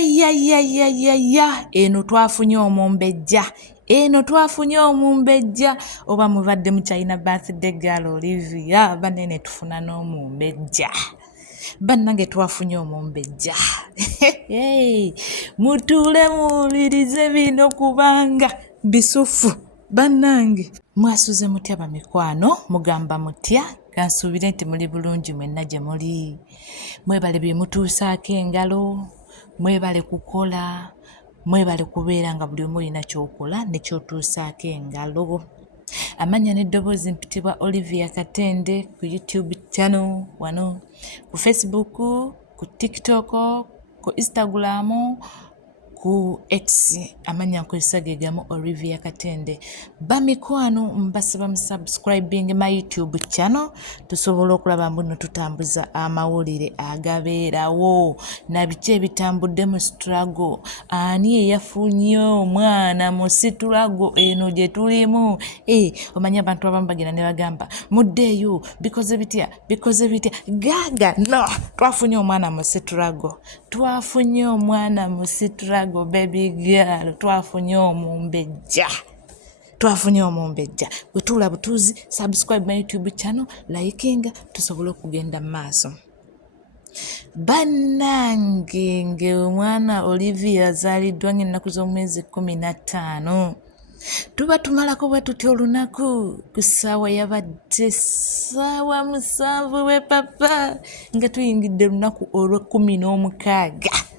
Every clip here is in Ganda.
ya eno twafunye Omumbejja oba mubadde mu China birthday girl Olivia banene tufuna n'Omumbejja bannange twafunye Omumbejja mutuule muwulirize bino kubanga bisufu bannange mwasuze mutya bamikwano mugamba mutya kansuubire nti muli bulungi mwenna gye muli mwebale bye mutuusaako engalo mwebale kukola mwebale kubeera nga buli omu olina kyokola nekyotuusaako engalo amanya n'eddoboozi mpitibwa Olivia Katende ku YouTube channel wano ku Facebook ku TikTok ku Instagram ku X amanya nkozesa ge gamu Olivia Katende bamikwano mbasaba musubscribing my YouTube channel tusobola okulaba mbuno tutambuza amawulire agabeerawo na biki ebitambudde mu struggle ani eyafunye omwana mu struggle eno gye tulimu omanya abantu abamu bagenda ne bagamba muddeeyo bikoze bitya gaga no twafunye omwana mu struggle baby girl twafunye Omumbejja bwetuula butuuzi subscribe my YouTube channel likinga tusobole okugenda mu maaso bannange ng'omwana Olivia azaaliddwa ng'ennaku z'omwezi 15 tuba tumalako bwe tutya olunaku ku ssaawa yabadde ssaawa 7 we papa nga tuyingidde lunaku olw'16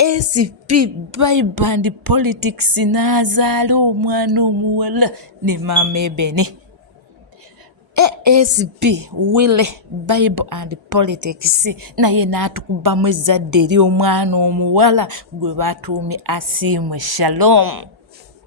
ASP Bible and Politics n'azaala omwana omuwala ne maama Ebene ASP Willy Bible and Politics naye n'atukubamu ezzadde ery'omwana omuwala gwe batuumye Asiimwe Shalom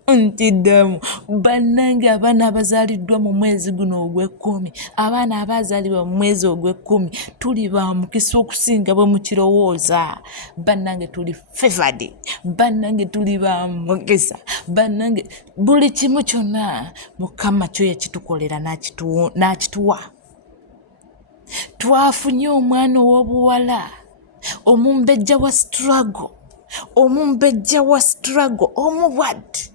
ntiddemu bannange abaana abazaaliddwa mu mwezi guno ogw'ekkumi abaana abazaalibwa mu mwezi ogw'ekkumi tuli ba mukisa okusinga bwe mukirowooza bannange tuli favored bannange tuli ba mukisa bannange buli kimu kyonna Mukama kyo yakitukolera n'akituwa twafunye omwana ow'obuwala Omumbejja wa struggle omubwadde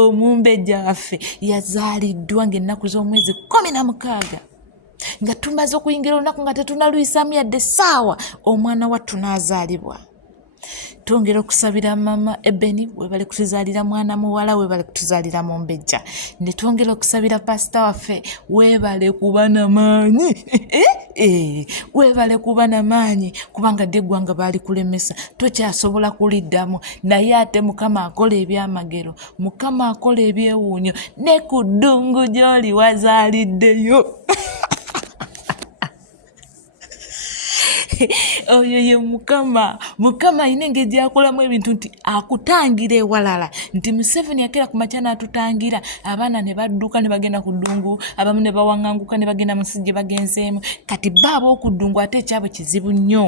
Omumbejja waffe yazaaliddwa ng'ennaku z'omwezi 16 nga tumaze okuyingira olunaku nga tetunaluyisaamu yadde essaawa omwana wattu n'azaalibwa twongera okusabira mama Ebeni webale kutuzaalira mwana muwala webale kutuzaalira Mumbejja ne twongera okusabira pasita waffe webale kuba n'amaanyi webale kuba n'amaanyi kubanga dde eggwanga baali kulemesa tokyasobola kuliddamu naye ate Mukama akola ebyamagero Mukama akola ebyewuunyo ne ku ddungu gy'oli wazaaliddeyo oyo ye Mukama ayina engeri gy'akolamu ebintu nti akutangira ewalala nti Museveni yakera ku makya n'atutangira abaana ne badduka ne bagenda ku ddungu abamu ne bawaŋŋanguka ne bagenda mu nsi gye bagenzeemu kati baaba ku ddungu ate ekyabwe kizibu nnyo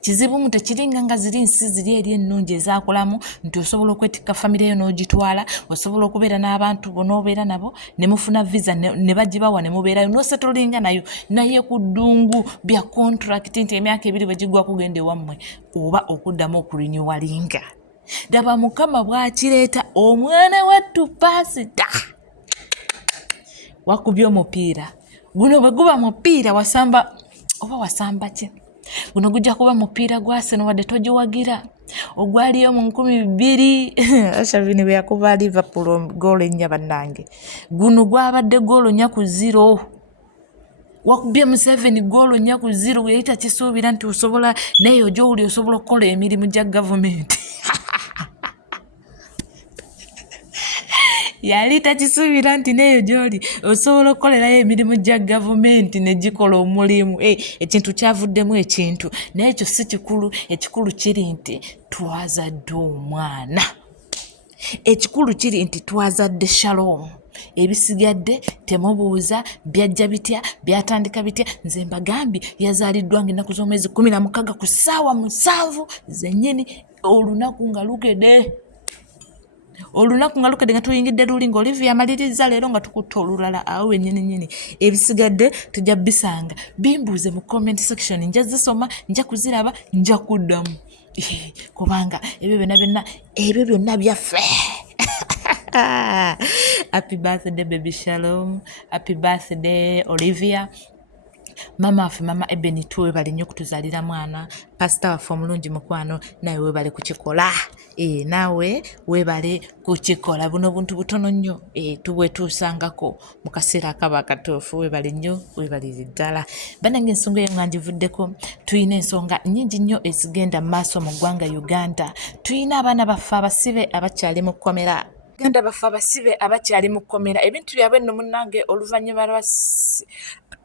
kizibu mu tekiringa nga ziri nsi ziri eri ennungi ezakolamu nti osobola okwetikka famire yo n'ogitwala osobola okubeera n'abantu bo n'obeera nabo ne mufuna visa ne bagibawa ne mubeerayo n'osetolinga nayo naye ku ddungu bya contract nti emyaka 2 bwe gigwa kugenda ewammwe oba okuddamu okurinyowalinga daba Mukama bw'akireeta omwana wattu pasita wakubye omupiira guno bwe guba mupiira wasamba ki guno gujja kuba mupiira gwa Arsenal wadde togiwagira ogwaliyo mu 2000 Ashavini bwe yakuba Liverpool goolo 4 bannange guno gwabadde goolo 4-0 wakubye Museveni goolo 4-0 weyita kisuubira nti osobola naye ogyowuli osobola okukola emirimu gya gavumenti yali takisuubira nti neyo gy'oli osobola okukolerayo emirimu gya gavumenti ne gikola omulimu ekintu kyavuddemu ekintu naye ekyo si kikulu ekikulu kiri nti twazadde omwana ekikulu kiri nti twazadde Shalom ebisigadde temubuuza byajja bitya byatandika bitya nze mbagambye yazaaliddwa ng'ennaku z'omwezi 16 ku ssaawa 7 zennyini olunaku nga lugede olunaku nga lukadde nga tuyingidde luli nga Olivia amaliriza leero nga tukutta olulala awo wennyini ebisigadde tujja bisanga bimbuuze mu comment section nja zisoma nja kuziraba nja kuddamu kubanga ebyo byonna byaffe. Happy birthday baby Shalom, happy birthday Olivia. Mama waffe mama Ebeni twebale nnyo kutuzaalira mwana. Pastor waffe omulungi mukwano nawe weebale kukikola. Nawe weebale kukikola. Buno buntu butono nnyo tubwetuusangako mu kaseera akaba akatuufu. Weebale nnyo, weebalire ddala. Bannange ensonga eyo nga ngivuddeko, tulina ensonga nnyingi nnyo ezigenda mu maaso mu ggwanga Uganda. Tulina abaana baffe abasibe abakyali mu kkomera. Uganda baffe abasibe abakyali mu kkomera. Ebintu byabwe nno munnange oluvannyuma lwa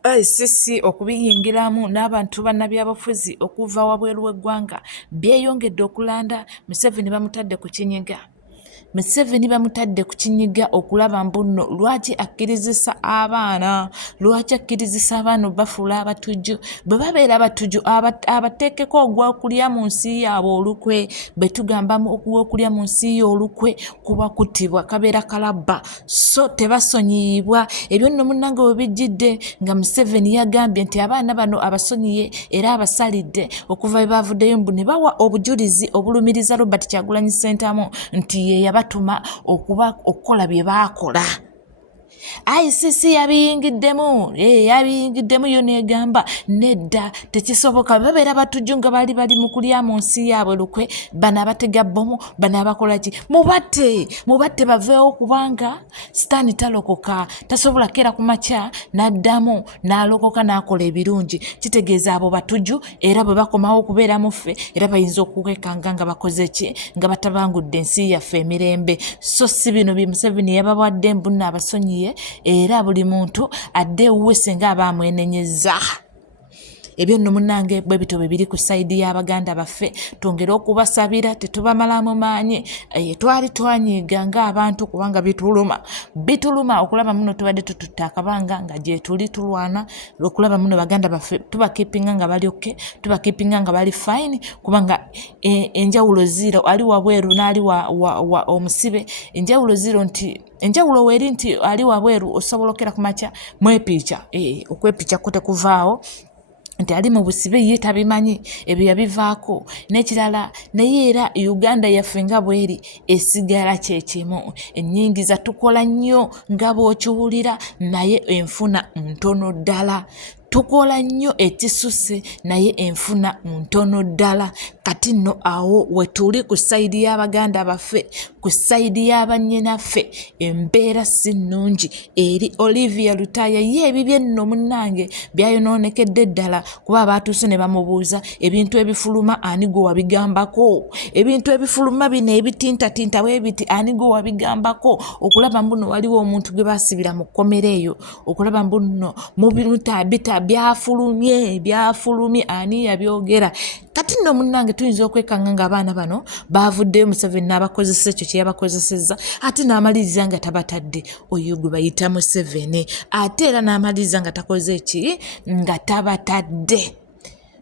ICC okubiyingiramu n'abantu bannabyabufuzi okuva wabweru w'eggwanga byeyongedde okulanda. Museveni bamutadde ku kinyiga. Museveni bamutadde ku kinyiga okulaba mbuno lwaki akkirizisa abaana, lwaki akkirizisa abaana bafuula abatujju. Bwe babeera abatujju abateekeko ogw'okulya mu nsi yaabwe olukwe. Bwe tugambamu ogw'okulya mu nsi ye olukwe kuba kuttibwa kabeera kalabba, so tebasonyiibwa. Ebyo nno munnange bwe bijjidde nga Museveni yagambye nti abaana bano abasonyiye era abasalidde okuva bwe baavuddeyo mbu ne bawa obujulizi obulumiriza Robert Kyagulanyi Ssentamu nti ye yabatuma okukola bye baakola. ICC yabiyingiddemu yo negamba nedda tekisoboka. Babeera batujju nga bali mu kulya mu nsi yaabwe lukwe, bano abatega bbomu, bano abakola ki, mubatte baveewo kubanga sitaani talokoka, tasobola kera ku makya n'addamu n'alokoka n'akola ebirungi. Kitegeeza abo batujju era bwe bakomawo okubeera mu ffe era bayinza okukwekanga nga bakoze ki, nga batabangudde ensi yaffe emirembe. So si bino bye Museveni yabawadde mbunna abasonyiye era buli muntu adde ewuwe senga abaamwenenyeza. Ebyo nno munnange bwe bito bwe biri ku sayidi y'Abaganda baffe. Twongere okubasabira tetubamalamu maanyi. Twali twanyiiga ng'abantu kubanga bituluma okulaba muno tubadde tututta akabanga nga gye tuli tulwana okulaba muno Baganda baffe tubakipinga nga bali oke, tubakipinga nga bali fine kubanga enjawulo ziro ali wabweru n'ali wa omusibe. Enjawulo weeri nti ali wabweru osobola okera ku makya mwepiica. Okwepiica ko tekuvaawo nti ali mu busibe ye tabimanyi, ebyo yabivaako. N'ekirala naye era Uganda yaffe nga bweri esigala kye kimu. Ennyingiza tukola nnyo nga bw'okiwulira naye enfuna ntono ddala. Tukola nnyo ekisusse naye enfuna ntono ddala. Kati nno awo we tuli ku sayidi y'Abaganda baffe, ku sayidi y'abannyinaffe embeera si nnungi eri Olivia Lutaya. Ye ebibye nno munnange byayonoonekedde ddala kuba abaatuuse ne bamubuuza ebintu ebifuluma ani gwe wabigambako, ebintu ebifuluma bino ebitintatinta bwe biti ani gwe wabigambako. Okulaba mbuno waliwo omuntu gwe baasibira mu kkomera eyo, okulaba mbuno mu bintu byafulumye ani yabyogera. Kati nno munnange tuyinza okwekanga nga abaana bano baavuddeyo Museveni n'abakozesa ekyo kye yabakozesezza ate n'amaliriza nga tabatadde oyo gwe bayita Museveni, ate era n'amaliriza nga takoze eki, nga tabatadde.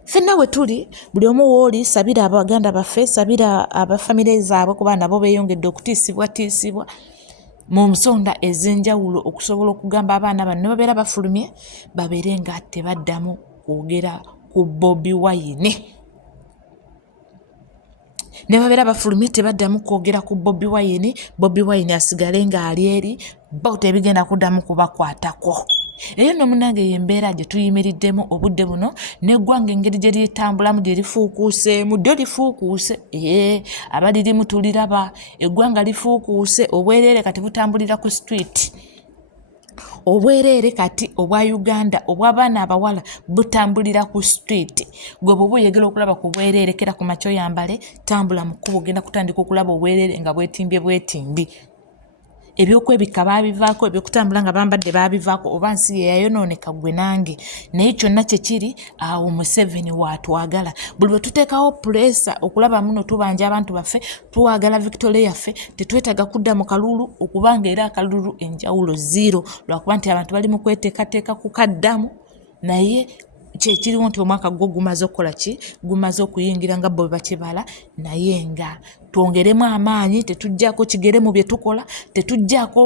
Ffenna we tuli buli omu wooli sabira Abaganda baffe, sabira abafamire zaabwe kuba nabo beeyongedde okutiisibwa mu nsonda ez'enjawulo okusobola okugamba abaana bano ne babeera bafulumye babeere nga tebaddamu kwogera ku Bobi Wine. Ne babeera bafulumye tebaddamu kwogera ku Bobi Wine. Bobi Wine asigale ng'ali eri bo tebigenda kuddamu kubakwatako. Eyo nno munnange y'embeera gye tuyimiriddemu obudde buno n'eggwanga engeri gye litambulamu gye lifuukuuseemu ddyo lifuukuuse. Abalirimu tuliraba eggwanga lifuukuuse. Obwereere kati butambulira ku street. Obwereere kati obwa Uganda obw'abaana abawala butambulira ku street. Gwe bw'oba oyagala okulaba ku bwereere kera ku makya oyambale, tambula mu kkubo ogenda kutandika okulaba obwereere nga bwetimbi. Ebyokwebika baabivaako, ebyokutambula nga bambadde baabivaako, oba nsi ye yayonooneka gwe nange. Naye kyonna kye kiri awo Museveni waatwagala. Buli lwe tuteekawo puleesa okulaba muno tubanja abantu baffe, tuwagala Victoria yaffe, tetwetaaga kudda mu kalulu okubanga era akalulu enjawulo zero lwakuba nti abantu bali mu kweteekateeka kukaddamu. Naye kyekiriwo nti omwaka gwo gumaze okukola ki gumaze okuyingira nga bo bakibala naye nga twongeremu amaanyi tetujjako kigere mu bye tukola tetujjako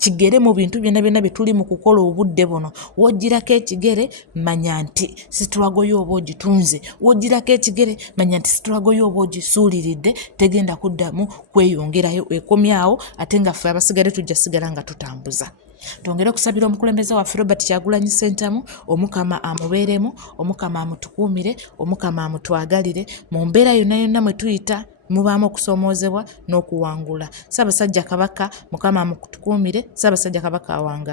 kigere mu bintu byonna byonna bye tuli mu kukola obudde buno wogirako ekigere manya nti situlago yo oba ogitunze wogirako ekigere manya nti situlago yo oba ogisuuliridde tegenda kuddamu kweyongerayo ekomyawo ate nga ffe abasigadde tujja sigala nga tutambuza twongere okusabira omukulembeze waffe Robert Kyagulanyi Ssentamu omukama amubeeremu omukama amutukuumire omukama amutwagalire mu mbeera yonna yonna mwe tuyita mubaamu okusoomoozebwa n'okuwangula Ssaabasajja Kabaka mukama amutukuumire Ssaabasajja Kabaka awanga